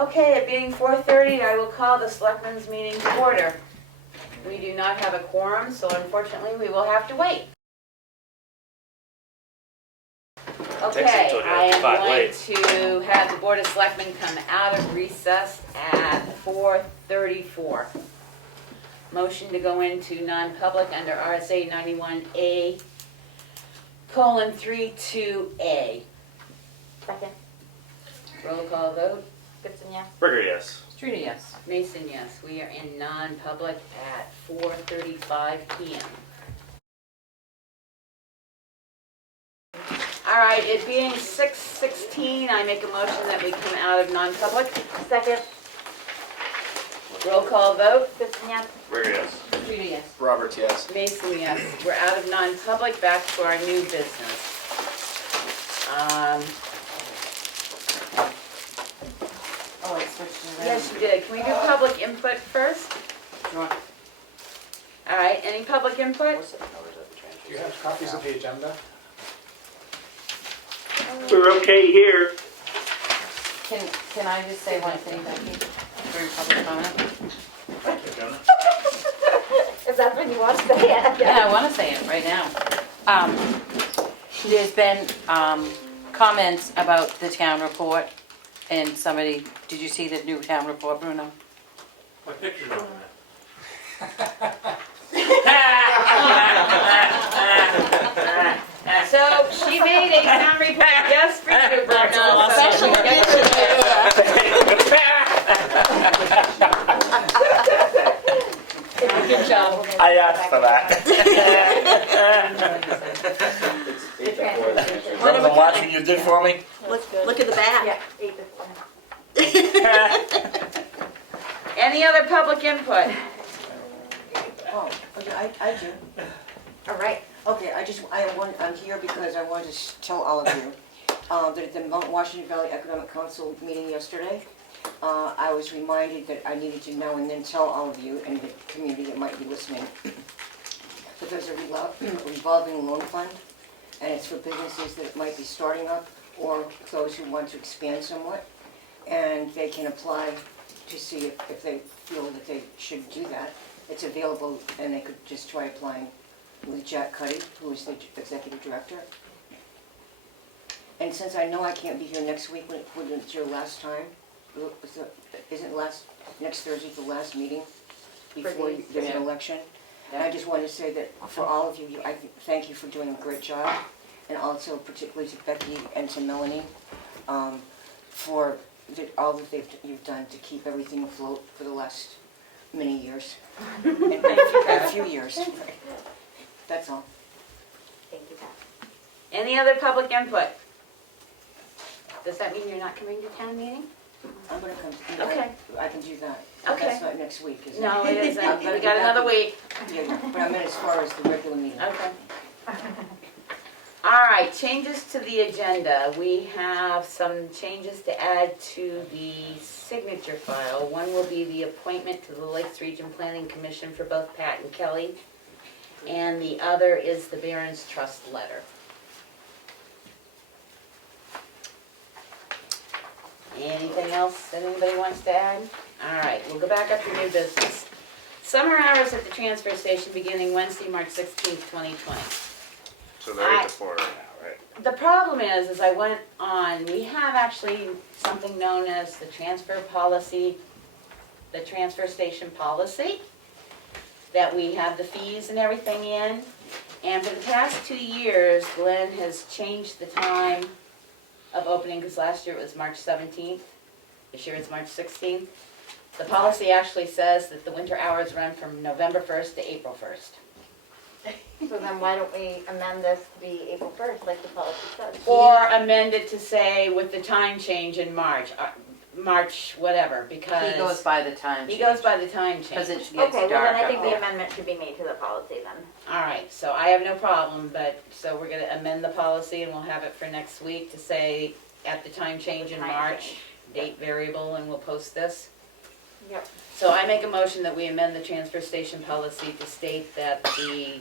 Okay, it being 4:30, I will call the Selectmen's meeting to order. We do not have a quorum, so unfortunately we will have to wait. Okay, I am going to have the Board of Selectmen come out of recess at 4:34. Motion to go into non-public under RSA 91A:32A. Second. Roll call vote. Gibson, yes. Berger, yes. Streeter, yes. Mason, yes. We are in non-public at 4:35 p.m. All right, it being 6:16, I make a motion that we come out of non-public. Second. Roll call vote. Gibson, yes. Berger, yes. Streeter, yes. Roberts, yes. Mason, yes. We're out of non-public, back to our new business. Oh, it switched around. Yes, you did. Can we do public input first? Sure. All right, any public input? Do you have copies of the agenda? We're okay here. Can I just say one thing, Becky, during public comment? If that's when you want to say it. Yeah, I want to say it right now. There's been comments about the town report, and somebody, did you see the new town report, Bruno? My picture's on So she made a town report just for you, Bruno. Special Good job. I asked for that. One of a watching you did for me? Look at the back. Yeah, 8 Any other public input? Oh, okay, I do. All right. Okay, I'm here because I wanted to tell all of you that at the Mount Washington Valley Economic Council meeting yesterday, I was reminded that I needed to now and then tell all of you and the community that might be listening that there's a revolving loan fund, and it's for businesses that might be starting up or those who want to expand somewhat, and they can apply to see if they feel that they should do that. It's available, and they could just try applying with Jack Cuddy, who is the executive director. And since I know I can't be here next week when it's your last time, isn't next Thursday the last meeting before there's an election? And I just wanted to say that for all of you, I thank you for doing a great job, and also particularly to Becky and to Melanie for all that you've done to keep everything afloat for the last many years, and a few years. That's all. Thank you, Pat. Any other public input? Does that mean you're not coming to town meeting? I'm gonna come. Okay. I can do that. Okay. That's not next week, is it? No, it isn't. I'm gonna We be got back another in- week. Yeah, but I meant as far as the regular meeting. Okay. All right, changes to the agenda. We have some changes to add to the signature file. One will be the appointment to the Lakes Region Planning Commission for both Pat and Kelly, and the other is the Barron's Trust letter. Anything else that anybody wants to add? All right, we'll go back up to new business. Summer hours at the transfer station beginning Wednesday, March 16th, 2020. So they're 8 to 4 right now, right? The problem is I went on, we have actually something known as the transfer policy, the transfer station policy, that we have the fees and everything in. And for the past 2 years, Glenn has changed the time of opening, because last year it was March 17th. This year it's March 16th. The policy actually says that the winter hours run from November 1st to April 1st. So then why don't we amend this to be April 1st, like the policy says? Or amend it to say with the time change in March, March whatever, because. He goes by the time. He goes by the time Because change. it gets Okay, dark. well then I think out the there. amendment should be made to the policy then. All right, so I have no problem, but, so we're gonna amend the policy and we'll have it for next week to say at the time change in Time March, change. date variable, and we'll post this. Yep. So I make a motion that we amend the transfer station policy to state that the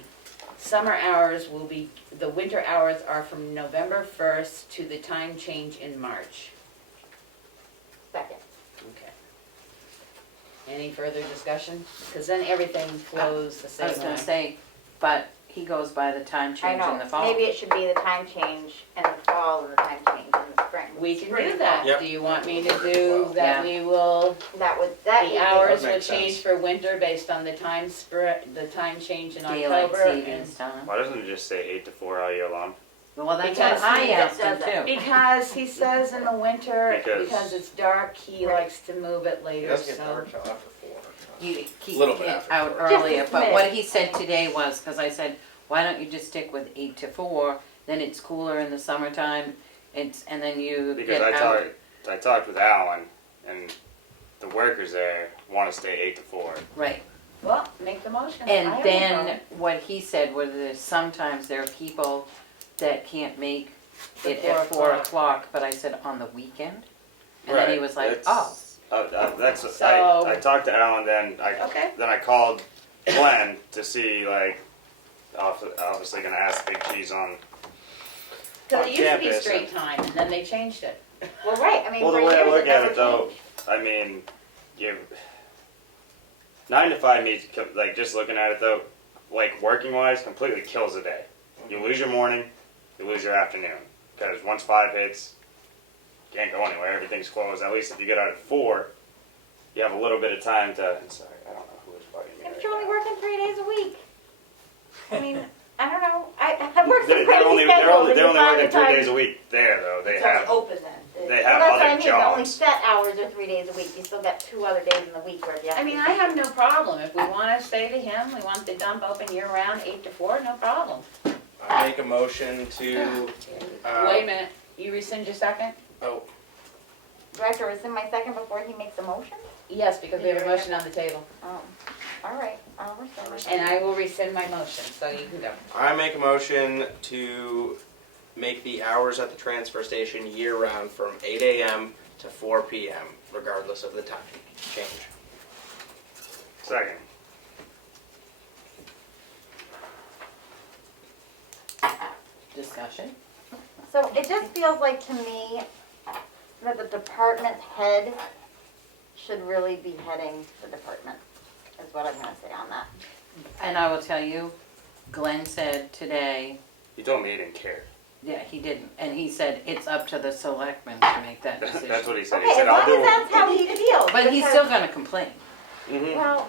summer hours will be, the winter hours are from November 1st to the time change in March. Second. Okay. Any further discussion? Because then everything flows the I same was way. gonna say, but he goes by the time I change in the know, fall. maybe it should be the time change in the fall and the time change in the spring. We can Spring do and that. Yep. Do you want me to do that? Yeah. We will, That would, that would the be. hours will makes change sense. for winter based on the time the time change in Daylight October. and- savings time. Why doesn't it just say 8 to 4 all year long? Well, that's Because what I he asked him does it. too. Because he says in the winter, Because- because it's dark, he Right. likes to move it It later, doesn't get so. dark till after 4. You keep Little bit it after out four. Just earlier, a but smidge. what he said today was, cause I said, why don't you just stick with 8 to 4, then it's cooler in the summertime, and then you Because get out. I talked with Alan, and the workers there want to stay 8 to 4. Right, Well, make the motion. I and have no then problem. what he said was that sometimes there are people that can't make The it at 4 4:00, but I said on the weekend, and then he Right, was like, it's- oh, That's So- I talked to Alan, then Okay. I called Glenn to see, like, obviously gonna ask Big Cheese on. Cause it used to be campus straight and- time, and then they changed it. Well, right, I mean, Well, for the way I years look it at never it though, changed. I mean, you 9 to 5 needs like just looking at it though, like working wise, completely kills a day. You lose your morning, you lose your afternoon because once 5 hits, you can't go anywhere. Everything's closed. At least if you get out at 4, you have a little bit of time to. I'm sorry, I don't know who is bugging me. If right you're only now. working 3 days a week. I mean, I don't know, I work some They're crazy only schedules and they're you only find working the 3 time- days a week there though. They It's only have open then. they Well, have that's what I other mean, the only jobs. set hours are 3 days a week, you still got 2 other days in the week where you have I to. mean, I have no problem. If we wanna say to him, we want the dump open year round, 8 to 4, no problem. I make a motion to, Wait a minute, you rescind your second? oh, Do I have to rescind my second before he makes a motion? Yes, because we have a motion on the table. Oh, all right, I'll rescind my And second. I will rescind my motion, so you can go. I make a motion to make the hours at the transfer station year-round from 8 a.m. to 4 p.m., regardless of the time change. Second. discussion. So it just feels like to me that the department head should really be heading the department, is what I'm gonna say on that. And I will tell you, Glenn said today, He told me he didn't care. yeah, he didn't, and he said it's up to the selectmen to make that That's decision. what he said. Okay, He as said long I'll do as that's how he feels. But he's because- still gonna complain, Mhm. Well,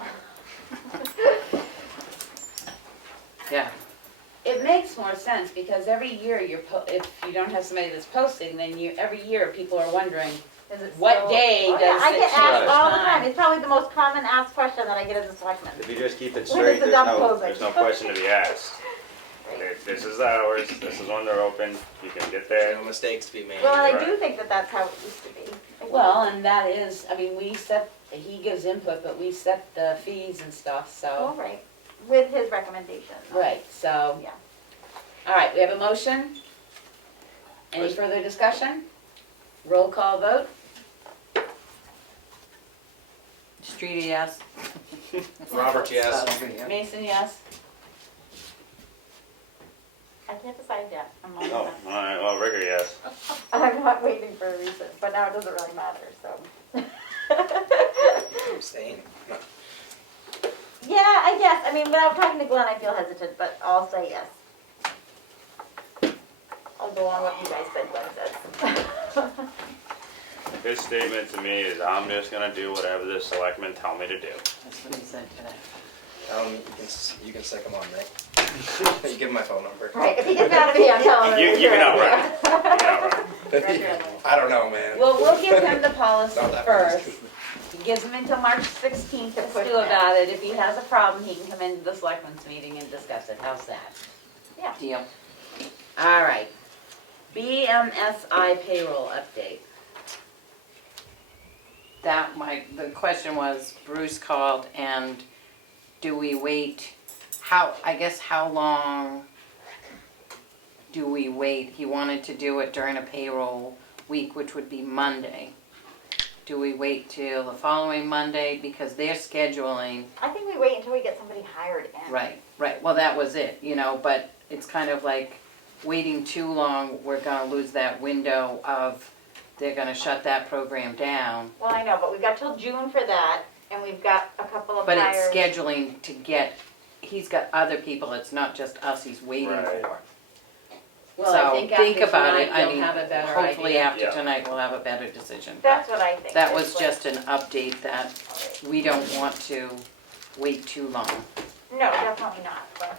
yeah. It makes more sense, because every year if you don't have somebody that's posting, then every year people are wondering, is it What still- day Oh, yeah, does I it get change asked all the time? time, it's probably the most common asked question that I get as a selectman. If you just keep it When is straight, the there's dump no, closing? there's no question to be asked. This is the hours, this is when they're open, you can get there. No mistakes to be made. Well, and I Right. do think that that's how it used to be. well, and that is, I mean, he gives input, but we set the fees and stuff, All so, right, with his recommendation. right, so. Yeah. All right, we have a motion. Any Yes. further discussion? Roll call vote? Streety, yes. Roberts, yes. Mason, yes? I can't decide yet, I'm not, Oh, alright, well, Ricker, yes. I'm not waiting for a reason, but now it doesn't really matter, so. I'm staying. Yeah, I guess, I mean, without talking to Glenn, I feel hesitant, but I'll say yes. I'll go on what you guys said, Glenn says. His statement to me is, I'm just gonna do whatever the selectmen tell me to do. That's what he said today. You can stick him on, Nick. You give him my phone number. Right, if he gets mad at me, I'm telling him. You can outrun. You can outrun. I don't know, man. Well, we'll give him the policy Not that first. fast. He gives him until March 16th to To push push through that. about it. If he has a problem, he can come into the selectmen's meeting and discuss it. How's that? Deal. All right. BMSI payroll update. The question was, Bruce called and do we wait, how long do we wait? He wanted to do it during a payroll week, which would be Monday. Do we wait till the following Monday because they're scheduling? I think we wait until we get somebody hired in. Right, well, that was it, but it's kind of like waiting too long, we're gonna lose that window of they're gonna shut that program down. Well, I know, but we got till June for that, and we've got a couple of But it's hires. scheduling to get, he's got other people, it's not just us he's waiting Right. for. Well, I So think think after about tonight, it, I you'll mean, have a better hopefully idea. after Yeah. tonight we'll have a better decision. That's what I think. That is was what- just an update that we don't want to wait too long. No, definitely not, but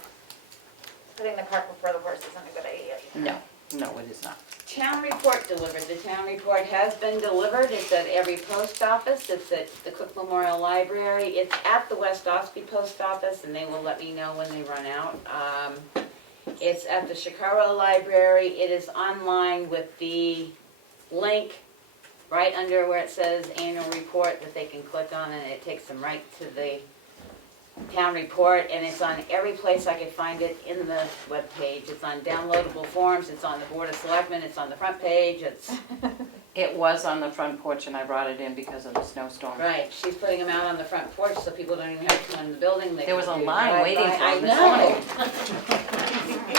putting the cart before the horse isn't a good idea. No, it is not. Town report delivered. The town report has been delivered. It's at every post office. It's at the Cook Memorial Library. It's at the West Ospey Post Office, and they will let me know when they run out. It's at the Chicago Library. It is online with the link right under where it says annual report that they can click on, and it takes them right to the town report, and it's on every place I could find it in the webpage. It's on downloadable forms, it's on the Board of Selectmen, it's on the front page, it's, It was on the front porch and I brought it in because of the snowstorm. right, she's putting them out on the front porch so people don't even have to come in the building. They There was can a do line drive-by. waiting for I them this know.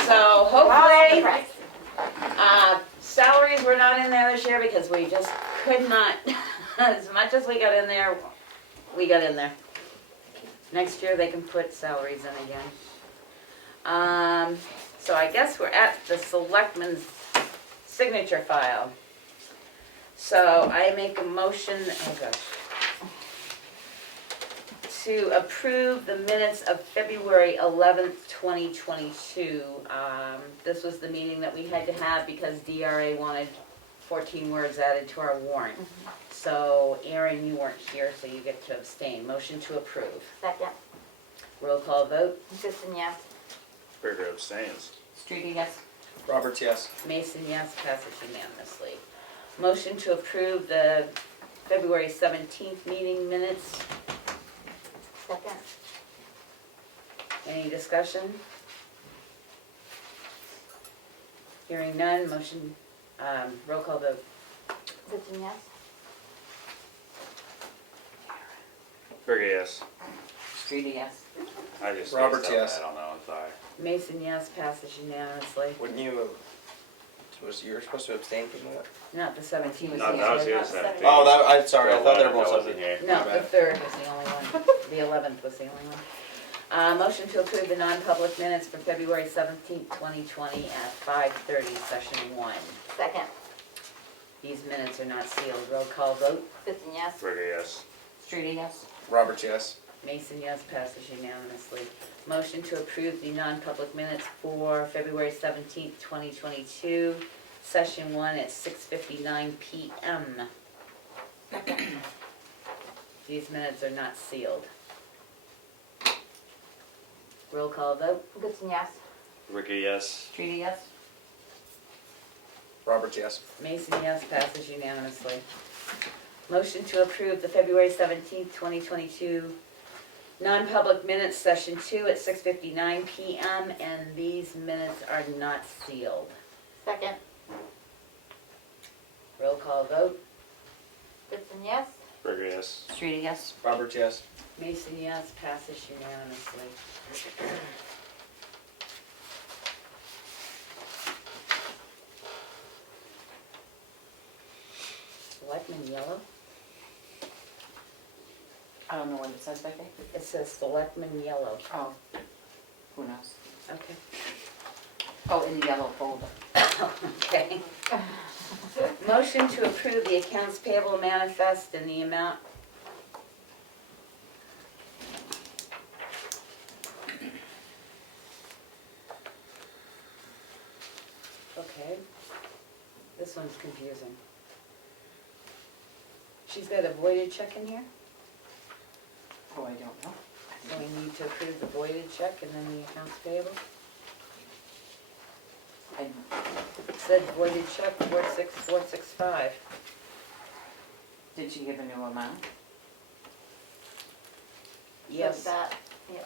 So Well, I'm hopefully, impressed. salaries were not in there this year because we just could not, as much as we got in there, we got in there. Next year they can put salaries in again. So I guess we're at the selectmen's signature file. So I make a motion, oh gosh, to approve the minutes of February 11th, 2022. This was the meeting that we had to have because DRA wanted 14 words added to our warrant. So Aaron, you weren't here, so you get to abstain. Motion to approve. Second, Roll call vote. Goodson, yes. Berger abstains. Streety, yes? Roberts, yes. Mason, yes, passes unanimously. Motion to approve the February 17th meeting minutes. Second, Any discussion? Hearing none, motion, roll call vote. Goodson, yes. Berger, yes. Streety, yes? I just Roberts, spaced out yes. that, I don't know, I'm sorry. Mason, yes, passes unanimously. Wouldn't you, you were supposed to abstain from that? Not the 17th. No, that was the 17th. Oh, that, I'm sorry, I thought they were both Wasn't subject. here. No, My the bad. 3rd was the only one. The 11th was the only one. Motion to approve the non-public minutes for February 17th, 2020 at 5:30, session 1. Second, These minutes are not sealed. Roll call vote. Goodson, yes. Berger, yes. Streety, yes? Roberts, yes. Mason, yes, passes unanimously. Motion to approve the non-public minutes for February 17th, 2022, session 1 at 6:59 PM. These minutes are not sealed. Roll call vote. Goodson, yes. Berger, yes. Streety, yes? Roberts, yes. Mason, yes, passes unanimously. Motion to approve the February 17th, 2022 non-public minutes, session 2 at 6:59 PM, and these minutes are not sealed. Second, Roll call vote. Goodson, yes. Berger, yes. Streety, yes? Roberts, yes. Mason, yes, passes unanimously. Selectmen yellow? I don't know what it says back there. It says Selectmen yellow. Oh, who knows? Okay. Oh, in the yellow folder. Okay. Motion to approve the accounts payable manifest in the amount. Okay. This one's confusing. She's got a voided check in here, Oh, I don't know. so we need to approve the voided check and then the accounts payable. I, It said voided check 46465. did she give a new amount? Yes. That, yeah.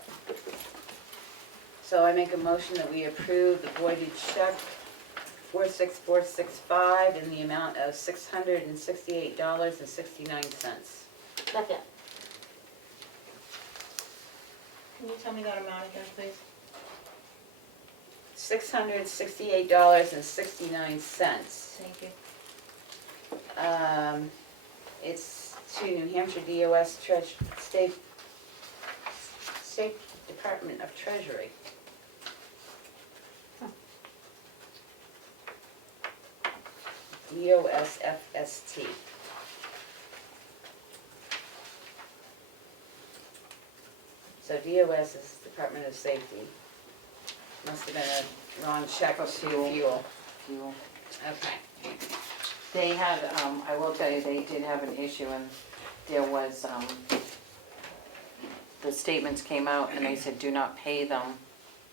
So I make a motion that we approve the voided check 46465 in the amount of $668.69. Second, Can you tell me that amount again, please? $668.69. Thank you. It's to New Hampshire DOS State Department of Treasury. DOSFST. So DOS is Department of Safety. Must have been a wrong check to fuel. Fuel. Okay. They had, I will tell you, they did have an issue, and there was, the statements came out and they said do not pay them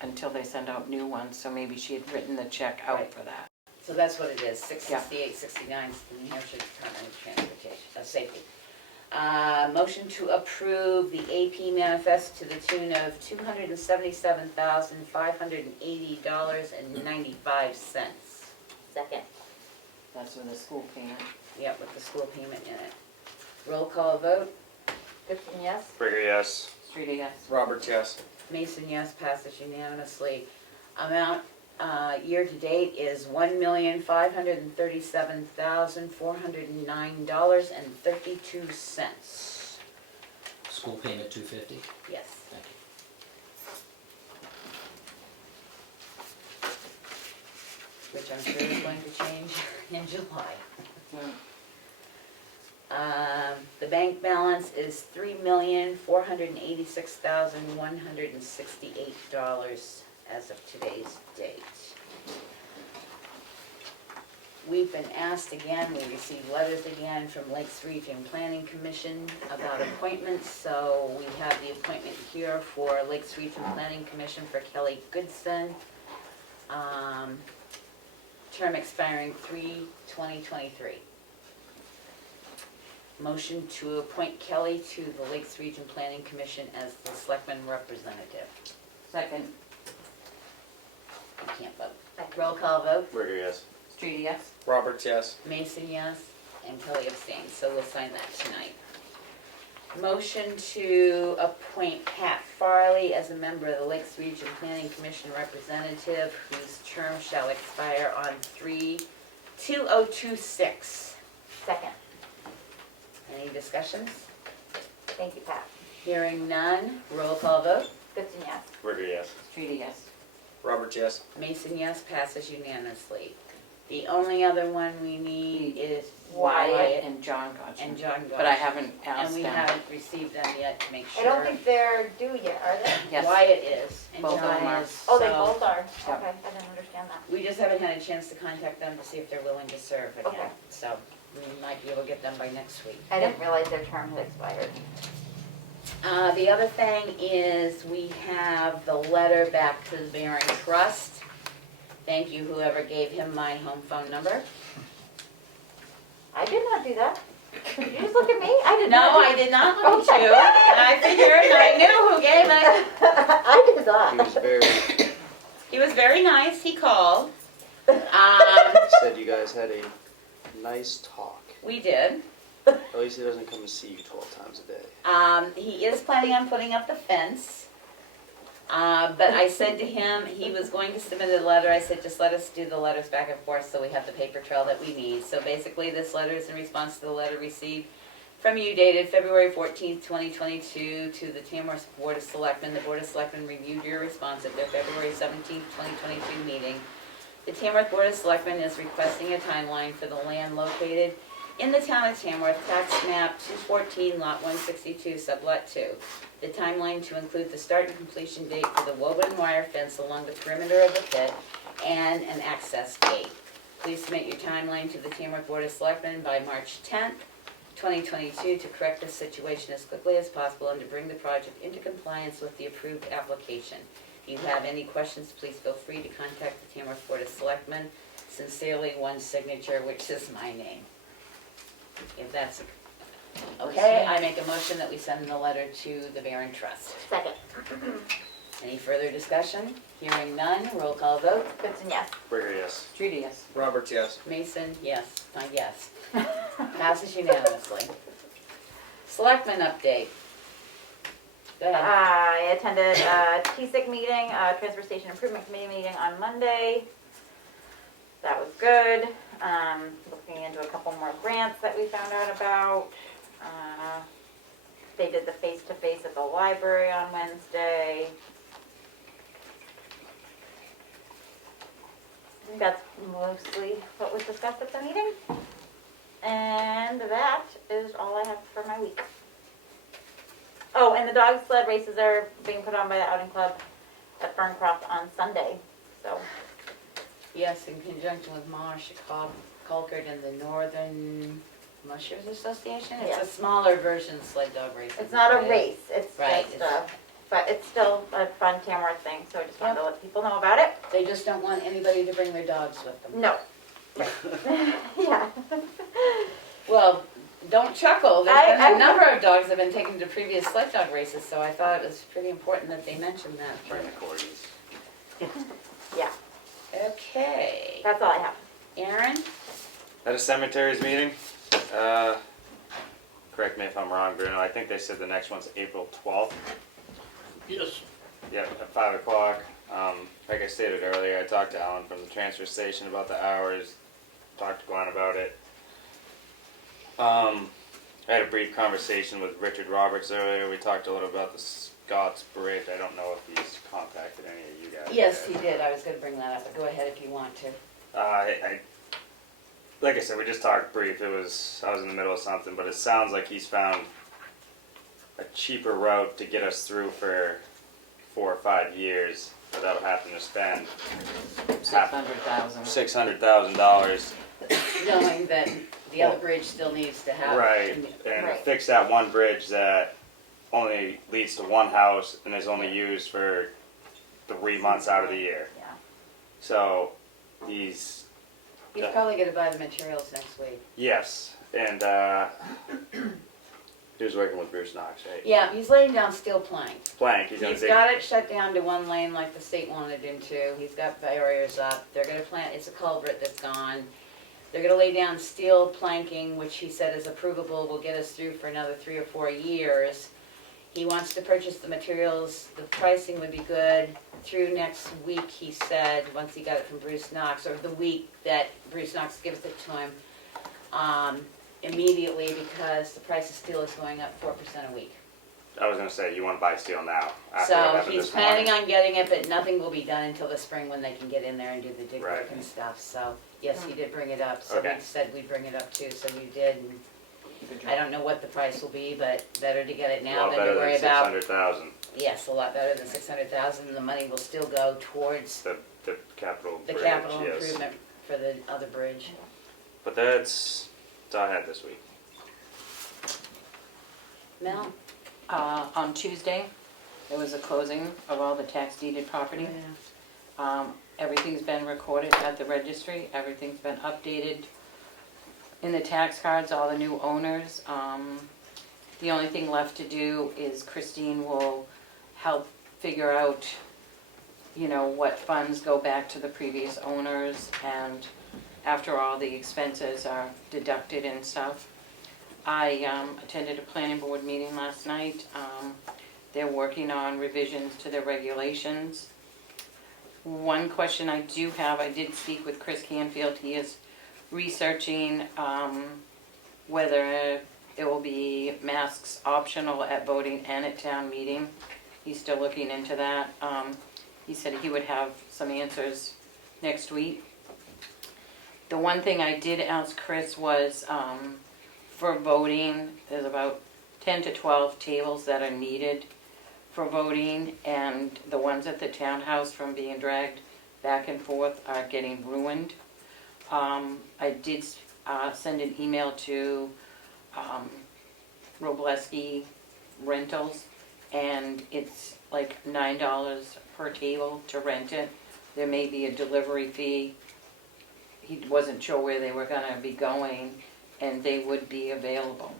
until they send out new ones, so maybe she had written the check out Right. for that. So that's what it is, 668, 69, New Hampshire Department of Transportation, Safety. Motion to approve the AP manifest to the tune of $277,580.95. Second. That's with the school payment. Yep, with the school payment in it. Roll call vote. Gibson, yes? Brigger, yes. Streety, yes. Roberts, yes. Mason, yes, passes unanimously. Amount, year-to-date is $1,537,409.32. School payment $250. Yes. Thank you. Which I'm sure is going to change in July. The bank balance is $3,486,168 as of today's date. We've been asked again, we received letters again from Lakes Region Planning Commission about appointments, so we have the appointment here for Lakes Region Planning Commission for Kelly Goodson. Term expiring 3/2023. Motion to appoint Kelly to the Lakes Region Planning Commission as the Selectman representative. Second. You can't vote. Roll call vote. Brigger, yes. Streety, yes. Roberts, yes. Mason, yes, and Kelly abstains, so we'll sign that tonight. Motion to appoint Pat Farley as a member of the Lakes Region Planning Commission representative whose term shall expire on 3/2026. Second. Any discussions? Thank you, Pat. Hearing none, roll call vote. Gibson, yes? Brigger, yes. Streety, yes. Roberts, yes. Mason, yes, passes unanimously. The only other one we need is Wyatt Wyatt and John got you. and John Gosh. But I haven't And asked we them. haven't received them yet to make I sure. don't think they're due yet, are they? Yes. Wyatt is, and Both of them John are. is. Oh, they so both are? Yeah. Okay, I didn't understand that. We just haven't had a chance to contact them to see if they're willing to serve Okay. again. So we might be able to get them by next week. I didn't realize their term had expired. The other thing is we have the letter back to the Barron Trust. Thank you, whoever gave him my home phone number. I did not do that. Did you just look at me? I did No, not. I did not look at you. I figured I knew who gave it. I did not. He was very, He was very nice, he called. said you guys had a nice talk. We did. At least he doesn't come and see you 12 times a day. He is planning on putting up the fence. But I said to him, he was going to submit a letter. I said, just let us do the letters back and forth so we have the paper trail that we need. So basically, this letter is in response to the letter received from you dated February 14th, 2022 to the Tamworth Board of Selectmen. The Board of Selectmen reviewed your response at their February 17th, 2022 meeting. The Tamworth Board of Selectmen is requesting a timeline for the land located in the town of Tamworth, tax map 214, lot 162, sublot 2. The timeline to include the start and completion date for the woven wire fence along the perimeter of the pit and an access gate. Please submit your timeline to the Tamworth Board of Selectmen by March 10th, 2022 to correct this situation as quickly as possible and to bring the project into compliance with the approved application. If you have any questions, please feel free to contact the Tamworth Board of Selectmen. Sincerely, one signature, which is my name. If that's okay, I make a motion that we send the letter to the Barron Trust. Second. Any further discussion? Hearing none, roll call vote. Gibson, yes. Brigger, yes. Streety, yes. Roberts, yes. Mason, yes, yes. Passes unanimously. Selectmen update. Go ahead. I attended a TSIC meeting, Transfer Station Improvement Committee meeting on Monday. That was good. looking into a couple more grants that we found out about. They did the face-to-face at the library on Wednesday. I think that's mostly what was discussed at the meeting. And that is all I have for my week. Oh, and the dog sled races are being put on by the Outing Club at Ferncroft on Sunday, so. Yes, in conjunction with Marsh, Concord, and the Northern Mushers Association. It's a Yes. smaller version of sled dog racing. It's not a right? race, it's Right, just it's- but it's still a fun Tamworth thing, so I just wanted to let people know about it. They just don't want anybody to bring their dogs with them. No. Yeah. Well, don't chuckle. There's I- been a number of dogs that have been taken to previous sled dog races, so I thought it was pretty important that they mentioned that. Bring the corgis. Yeah, Okay. that's all I have. Aaron? At a cemeteries meeting, correct me if I'm wrong, Bruno, I think they said the next one's April 12th. Yes. Yep, at 5 o'clock. Like I stated earlier, I talked to Alan from the transfer station about the hours, talked to Glenn about it. I had a brief conversation with Richard Roberts earlier. We talked a little about the Scott's Bridge. I don't know if he's contacted any of you guys. Yes, he did. I was gonna bring that up, but go ahead if you want to. Like I said, we just talked brief. I was in the middle of something, but it sounds like he's found a cheaper route to get us through for 4 or 5 years without having to spend $600,000. $600,000. Knowing that the other bridge still needs to have. Right, and Right. fix that one bridge that only leads to one house and is only used for 3 months out of the year. Yeah. So he's He's probably gonna buy the materials next week. yes, and he was working with Bruce Knox, right? Yeah, he's laying down steel plank. Plank. He's gonna He's dig. got it shut down to one lane like the state wanted him to. He's got barriers up. They're gonna plant, it's a culvert that's gone. They're gonna lay down steel planking, which he said is approvable, will get us through for another 3 or 4 years. He wants to purchase the materials, the pricing would be good through next week, he said, once he got it from Bruce Knox, or the week that Bruce Knox gives it to him, immediately, because the price of steel is going up 4% a week. I was gonna say you want to buy steel now. After what So happened he's this morning. planning on getting it, but nothing will be done until the spring when they can get in there and do the dig work Right. and stuff. So, yes, he did bring it up, so Okay. we said we'd bring it up too, so we did. And I don't know what the price will be, but better to get it A now lot than better to worry than about. 600,000. Yes, a lot better than 600,000, and the money will still go towards The capital the bridge, capital yes. improvement for the other bridge. But that's all I had this week. Mel? On Tuesday, there was a closing of all the tax deeded property. Everything's been recorded at the registry, everything's been updated in the tax cards, all the new owners. The only thing left to do is Christine will help figure out, what funds go back to the previous owners, and after all the expenses are deducted and stuff. I attended a planning board meeting last night. They're working on revisions to their regulations. One question I do have, I did speak with Chris Canfield. He is researching whether it will be masks optional at voting and at town meeting. He's still looking into that. He said he would have some answers next week. The one thing I did ask Chris was, for voting, there's about 10 to 12 tables that are needed for voting, and the ones at the townhouse from being dragged back and forth are getting ruined. I did send an email to Robleski Rentals, and it's like $9 per table to rent it. There may be a delivery fee. He wasn't sure where they were gonna be going, and they would be available.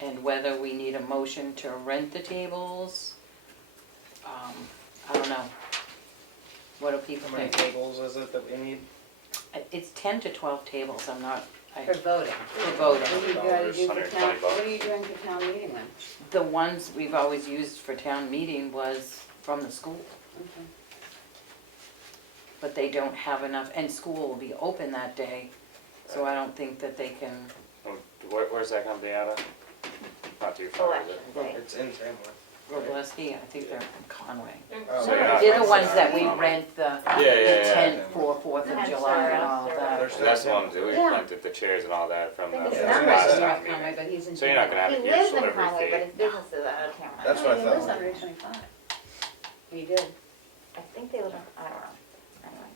And whether we need a motion to rent the tables, I don't know. What do people How many think? tables is it that we need? It's 10 to 12 tables, I'm not, For voting. for What voting. are you gonna do for $120 town, what are you doing for town meeting then? The ones we've always used for town meeting was from the school, Okay. but they don't have enough, and school will be open that day, So I don't think that they can, Where's that company out of? Not too far, is Election it? day. It's in Tamworth. Robleski, I think they're in Conway. Oh, So you're not- They're the ones that we rent the Yeah. tent for 4th of July and all of that. So that's the ones that we Yeah. rented the chairs and all that from the I think Yeah, his that's number what I is said. North meeting. Conway, but he's in. So you're not gonna have He a huge lives in delivery Conway, but fee. his business is out of town. That's what I He thought. lives on Route 25. He did. I think they live in, I don't know. Anyway.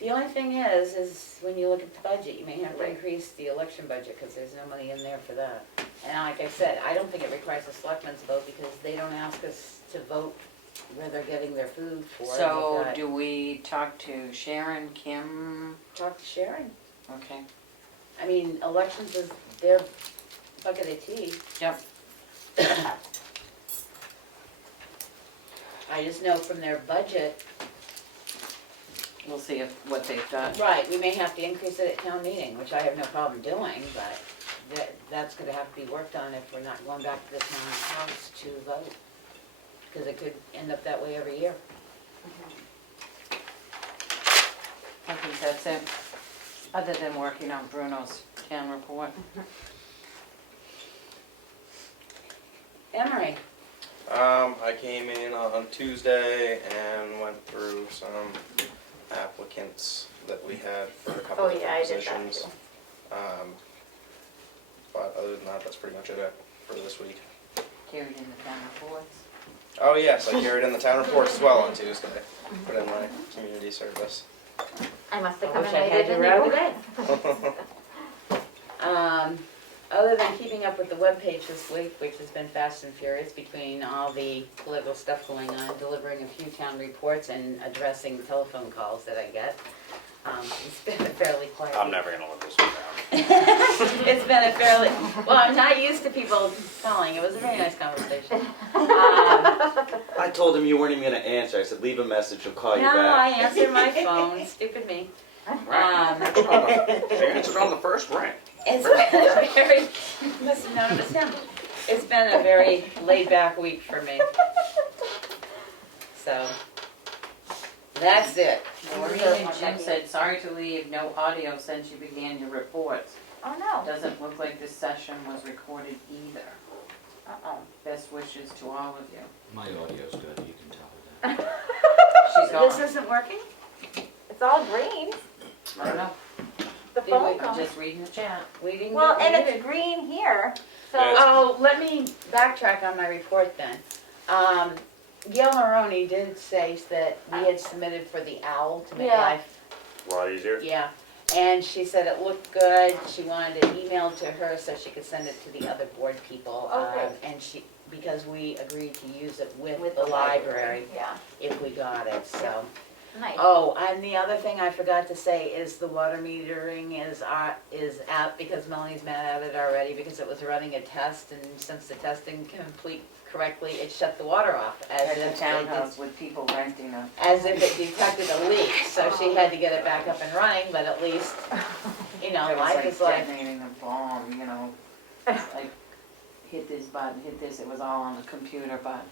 The only thing is when you look at the budget, you may have to Right. increase the election budget, because there's no money in there for that. And like I said, I don't think it requires a selectmen's vote, because they don't ask us to vote where they're getting their food for. So They've got- do we talk to Sharon, Kim? Talk to Sharon. Okay, I mean, elections is their bucket of tea. yep. I just know from their budget, We'll see what they've got. right, we may have to increase it at town meeting, which I have no problem doing, but that's gonna have to be worked on if we're not going back to the town house to vote. Because it could end up that way every year. I think that's it, other than working on Bruno's town report. Emery, I came in on Tuesday and went through some applicants that we had for a couple Oh, of yeah, I different did that positions. too. But other than that, that's pretty much it for this week. Carried in the town reports. Oh yes, I carried in the town reports as well on Tuesday. Put in my community service. I must have I come wish in I later had you than you. around today. Other than keeping up with the webpage this week, which has been fast and furious between all the political stuff going on, delivering a few town reports and addressing telephone calls that I get, it's been a fairly quiet I'm week. never gonna live this one down. It's been a fairly, well, I'm not used to people calling, it was a very nice conversation. I told him you weren't even gonna answer. I said, leave a message, he'll call you No, I back. answered my phone, stupid me. She answered on the first ring. It's been a very, must have known it was him. It's been a very laid-back week for me. So, that's it. Maureen and Jim said, sorry to leave, no audio since you began your reports. Oh, no. Doesn't look like this session was recorded either. Uh-oh. Best wishes to all of you. My audio's good, you can tell that. She's This gone. isn't working? It's all green, I don't know, the Did phone we- call. I'm just reading the chat. We didn't Well, get and muted. it's green here, so. Yeah, Oh, let me backtrack on my report then. Gail Maroney did say that we had submitted for the owl to make Yeah. life, A lot easier. yeah. And she said it looked good, she wanted it emailed to her so she could send it to the other board people. Oh, great. And she, because we agreed to use it with With the library Yeah, if we got it, so. nice. Oh, and the other thing I forgot to say is the water metering is out because Melanie's mad at it already because it was running a test and since the testing complete correctly, it shut the water off At as the if townhouse with people renting them. as if it detected a leak. So she had to get it back up and running, but at least, you know, It was life is like, detonating a bomb, you know, like hit this button, hit this, it was all on the computer, but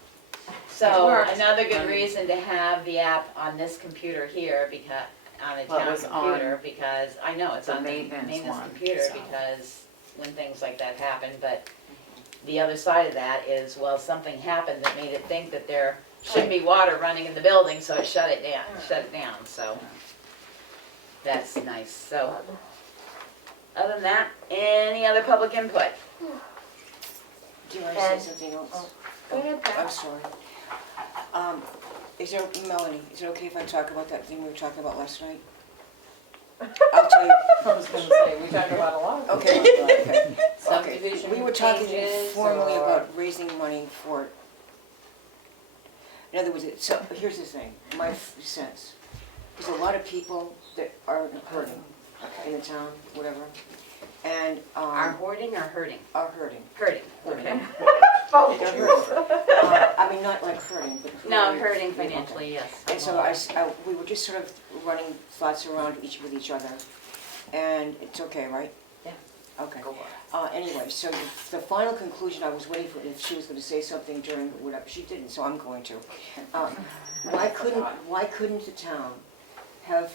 so worked. another good reason to have the app on this computer here because, on a Well, it town was computer, because, I know it's the on the maintenance maintenance one, computer so. because when things like that happen, but the other side of that is, well, something happened that made it think that there should be water running in the building, so it shut it down, so that's nice, so. Other than that, any other public input? Do you want to say something else? Go ahead, I'm Pat. sorry. Is there, Melanie, is it okay if I talk about that thing we were talking about last night? I'll tell you, I was gonna say, we talked about a lot of. okay. Okay, Subdivision we were talking changes formally or- about raising money for, in other words, so here's the thing, my sense. There's a lot of people that are hurting in the town, whatever, and Are hoarding or hurting? are hurting. Hurting, okay. They're hurting. I mean, not like hurting, but. No, hurting financially, yes. And so we were just sort of running thoughts around with each other, and it's okay, right? Yeah. Okay. Go for it. Anyway, so the final conclusion, I was waiting for if she was going to say something during whatever, she didn't, so I'm going to. Why couldn't the town have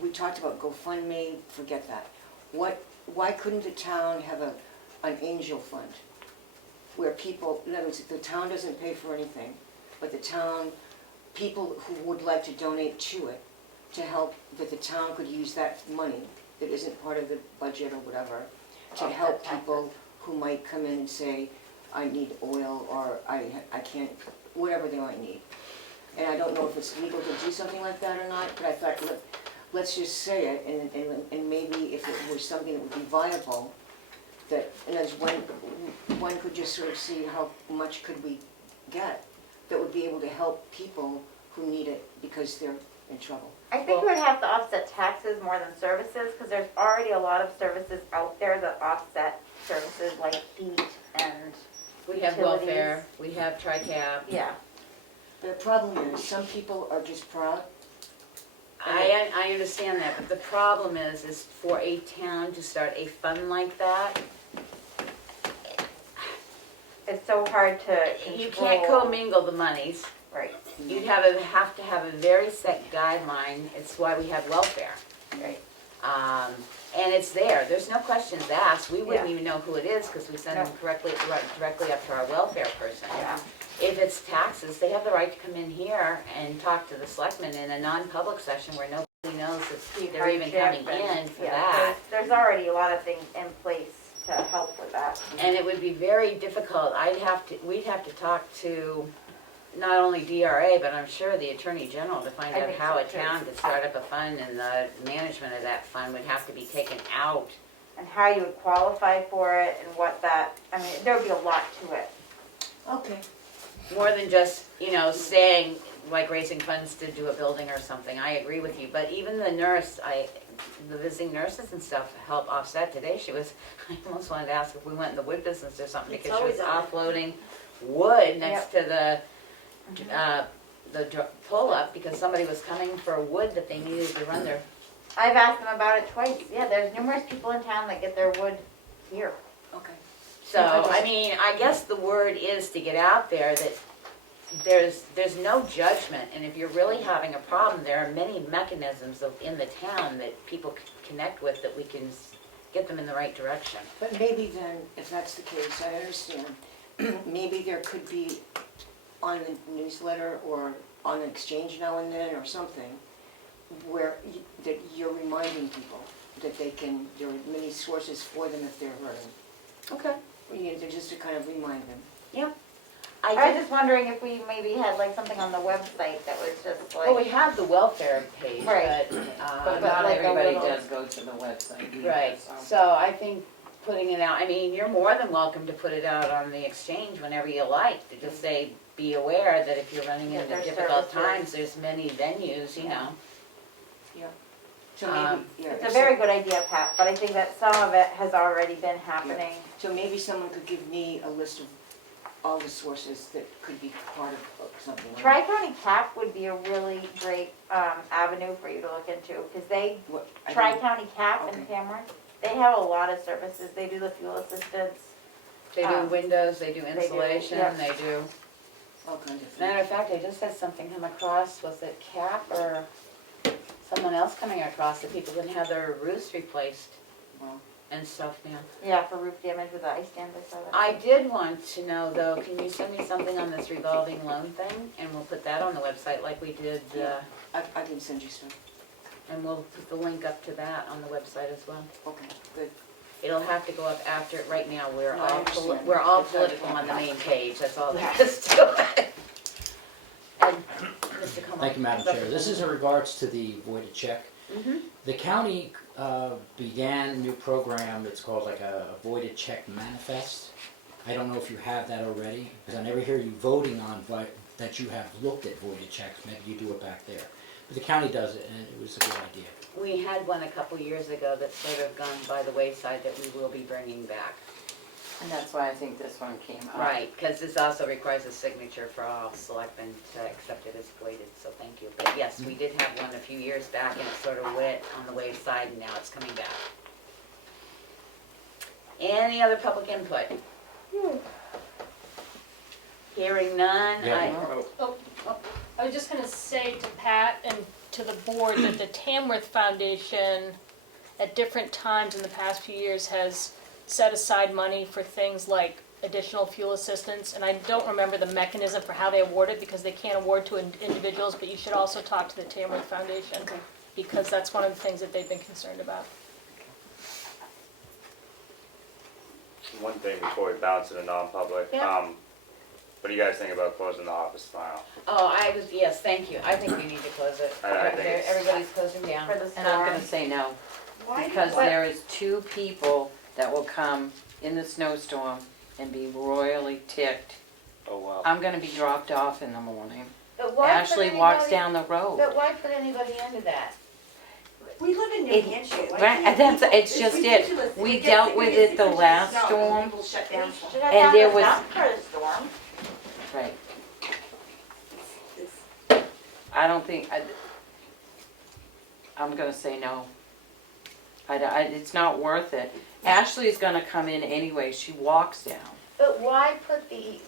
we talked about GoFundMe, forget that. Why couldn't the town have an angel fund? Where people, in other words, the town doesn't pay for anything, but the town, people who would like to donate to it, to help, that the town could use that money that isn't part of the budget or whatever, to Offset help taxes. people who might come in and say, I need oil, or I can't, whatever they might need. And I don't know if it's legal to do something like that or not, but I thought, let's just say it, and maybe if it was something that would be viable, that, and as one could just sort of see how much could we get that would be able to help people who need it because they're in trouble. I think we would have to offset taxes more than services, because there's already a lot of services out there that offset services like heat and, We have Utilities. welfare, we have TRICAP. yeah. The problem is, some people are just proud. I understand that, but the problem is for a town to start a fund like that, It's so hard to control. you can't commingle the monies. Right, You'd have to have a very set guideline. It's why we have welfare. right. And it's there. There's no questions asked. We wouldn't Yeah. even know who it is because we send them No. directly up to our welfare person. Yeah. If it's taxes, they have the right to come in here and talk to the selectmen in a non-public session where nobody knows that they're even coming in for that. There's already a lot of things in place to help with that. And it would be very difficult. We'd have to talk to not only DRA, but I'm sure the Attorney General to find I out think how so, a too. town could start up a fund, and the management of that fund would have to be taken out. And how you would qualify for it and what that, I mean, there would be a lot to it. Okay. More than just, saying, like raising funds to do a building or something. I agree with you, but even the the visiting nurses and stuff help offset. Today she was, I almost wanted to ask if we went in the wood business or something, It's because she was always offloading wood next to the pull-up, because somebody was coming for wood that they needed to run their, I've asked them about it twice. Yeah, there's numerous people in town that get their wood here. Okay. so, I just- I mean, I guess the word is to get out there that there's no judgment, and if you're really having a problem, there are many mechanisms in the town that people connect with that we can get them in the right direction. But maybe then, if that's the case, I understand, maybe there could be on the newsletter or on an exchange now and then or something, where that you're reminding people that there are many sources for them if they're hurting. Okay. Just to kind of remind them. Yeah. I I was did, just wondering if we maybe had like something on the website that was just well, we like, have the welfare page, Right. but, But not like a everybody little- does go to the website either, right, so. so I think putting it out, I mean, you're more than welcome to put it out on the exchange whenever you like, to just say, be aware that if you're running Yeah, into there's difficult services. times, there's many venues, So Um, maybe, yeah. it's a very good idea, Pat, but I think that some of it has already been happening. So maybe someone could give me a list of all the sources that could be part of something like that. Tri-County CAP would be a really great avenue for you to look into, because What- I don't- Tri-County CAP in Okay. Tamworth, they have a lot of services. They do the fuel assistance. they do windows, they do do, insulation, yeah. they do. All kinds of things. Matter of fact, I just had something come across, was it CAP or someone else coming across, that people can have their roofs replaced Well, and stuff now. Yeah, for roof damage with the ice dams, I saw that. I did want to know though, can you send me something on this revolving loan thing? And we'll put that on the website like we did, I can send you stuff. and we'll put the link up to that on the website as well. Okay, good. It'll have to go up after, right now, we're No, I all, understand. we're all It's not political on the happening. main page, that's all there is to it. And Mr. Comeau. Thank you, Madam Chair. This is in regards to the voided check. Mhm. The county began a new program that's called like a voided check manifest. I don't know if you have that already, because I never hear you voting on that you have looked at voided checks. Maybe you do it back there. But the county does it, and it was a good idea. We had one a couple years ago that's sort of gone by the wayside that we will be bringing back. And that's why I think this one came up. Right, because this also requires a signature for all selectmen to accept it as voided, so thank you. But yes, we did have one a few years back and it sort of went on the wayside and now it's coming back. Any other public input? Hearing none, Yeah. I, I was just gonna say to Pat and to the board that the Tamworth Foundation at different times in the past few years has set aside money for things like additional fuel assistance, and I don't remember the mechanism for how they award it, because they can't award to individuals, but you should also talk to the Tamworth Foundation, because that's one of the things that they've been concerned about. One thing before we bounce to the non-public, Yeah. what do you guys think about closing the office tomorrow? Oh, yes, thank you. I think we need to close it. I think it's- Everybody's closing down. For the storm. And I'm gonna say no, because there is 2 people that will come in the snowstorm and be royally ticked. Oh, wow. I'm gonna be dropped off in the morning. But why put Ashley walks anybody- down the road. But why put anybody into that? We live in New It- Hampshire. Why right, can't that's- people- it's just it. ridiculous. We It gets- dealt it with gets it the 6 inches of last snow and storm. People shut We down. should have And done there the was- dump for the storm. Right. It's- I don't think, I'm gonna say no. It's not worth it. Ashley's gonna come in anyway, she walks down. But why put the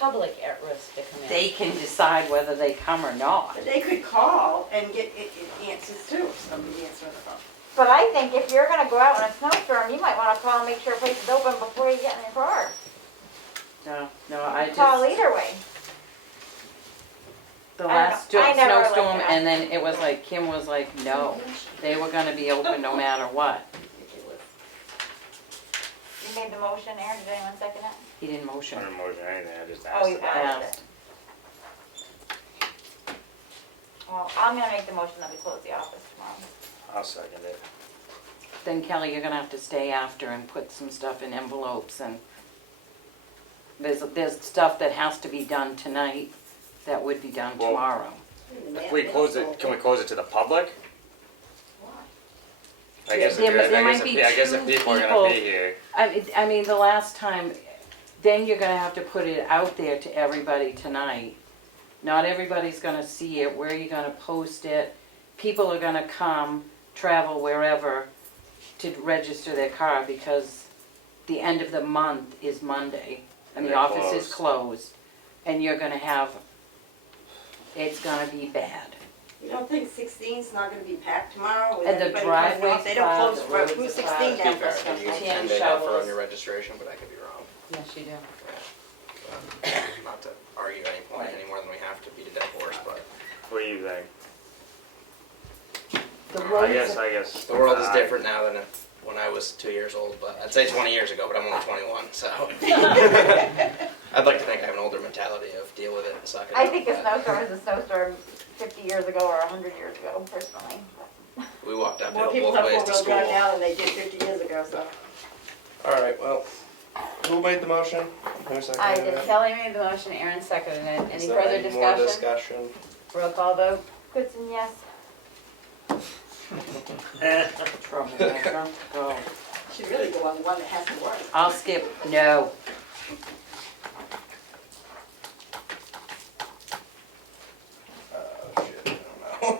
public at risk to come in? They can decide whether they come or not. But they could call and get answers too, if somebody answers the phone. But I think if you're gonna go out in a snowstorm, you might wanna call and make sure a place is open before you get in your car. No, I Call just, either way. the I last don't know. I never liked snowstorm, that. and then it was like, Kim was like, no, they were gonna be open no matter what. You made the motion, Aaron, did anyone second it? He didn't I motion. don't motion anything, I just Oh, asked you about asked it. Well, I'm gonna make the motion that we close the office tomorrow. I'll second it. Then Kelly, you're gonna have to stay after and put some stuff in envelopes, and there's stuff that has to be done tonight that would be done Well- tomorrow. If we close it, can we close it to the public? I guess There if might be I guess two if people are people- gonna be here, I mean, the last time, then you're gonna have to put it out there to everybody tonight. Not everybody's gonna see it, where you're gonna post it. People are gonna come, travel wherever to register their car, because the end of the month is Monday, and the They're office is closed. And you're gonna have, it's gonna be bad. You don't think 16's not gonna be packed tomorrow with And the everybody coming driveway's off? They don't plowed, close the roads Route are 16 down Keep for us. track, you Tin 10 day buffer shovels. on your registration, but I could be wrong. Yes, you do. Not to argue any point any more than we have to beat a dead horse, but what do you think? The I roads guess. the world is different now than when I was 2 years old, but I'd say 20 years ago, but I'm only 21, so. I'd like to think I have an older mentality of deal with it and suck it I up, think a but snowstorm is a snowstorm 50 years ago or 100 years ago, personally. we walked More uphill people both have ways to four-wheel drive school. now than they did 50 years ago, so. Alright, well, who made the motion? Who I seconded did. it? Kelly made the motion, Aaron seconded it. Is Any there further any more discussion? discussion? Roll call vote? Goodson, yes. troublemaker. Go. Should really go on the one that has to work. I'll skip, no. Oh, shit, I don't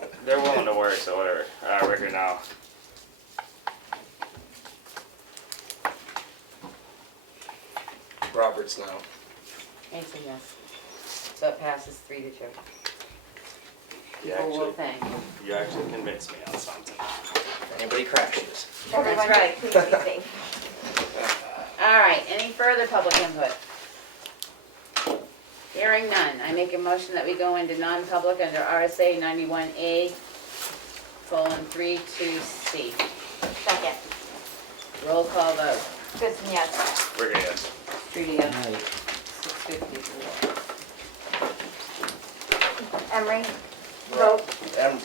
know. They're willing to work, so whatever. We're here now. Roberts, no. Mason, yes. So it passes 3-2. You People will actually, thank you. you actually convinced me on something. If anybody crashes. Everyone right. just please be safe. All right, any further public input? Hearing none, I make a motion that we go into non-public under RSA 91A, colon 3-2C. Second. Roll call vote. Goodson, yes. We're good, yes. Treaty at 6:54. Emery, vote. And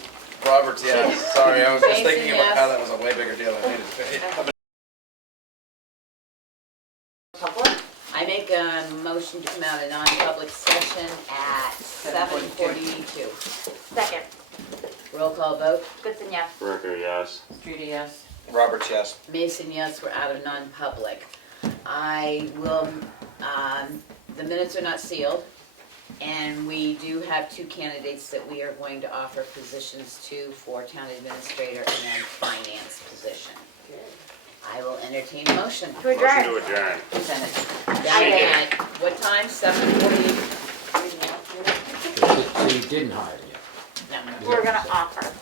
Roberts, yeah. Sorry, I was just Jason, thinking about yes. how that was a way bigger deal than I needed to be. Public? I make a motion to come out of non-public session at 7:42. Second. Roll call vote. Goodson, yes. Ricker, yes. Treaty, yes. Roberts, yes. Mason, yes, we're out of non-public. I will, the minutes are not sealed, and we do have 2 candidates that we are going to offer positions to for town administrator and finance position. I will entertain a motion. To Motion adjourn. to adjourn. Send it. Down at, what time, 7:40? So you didn't hire yet? No, we're gonna offer.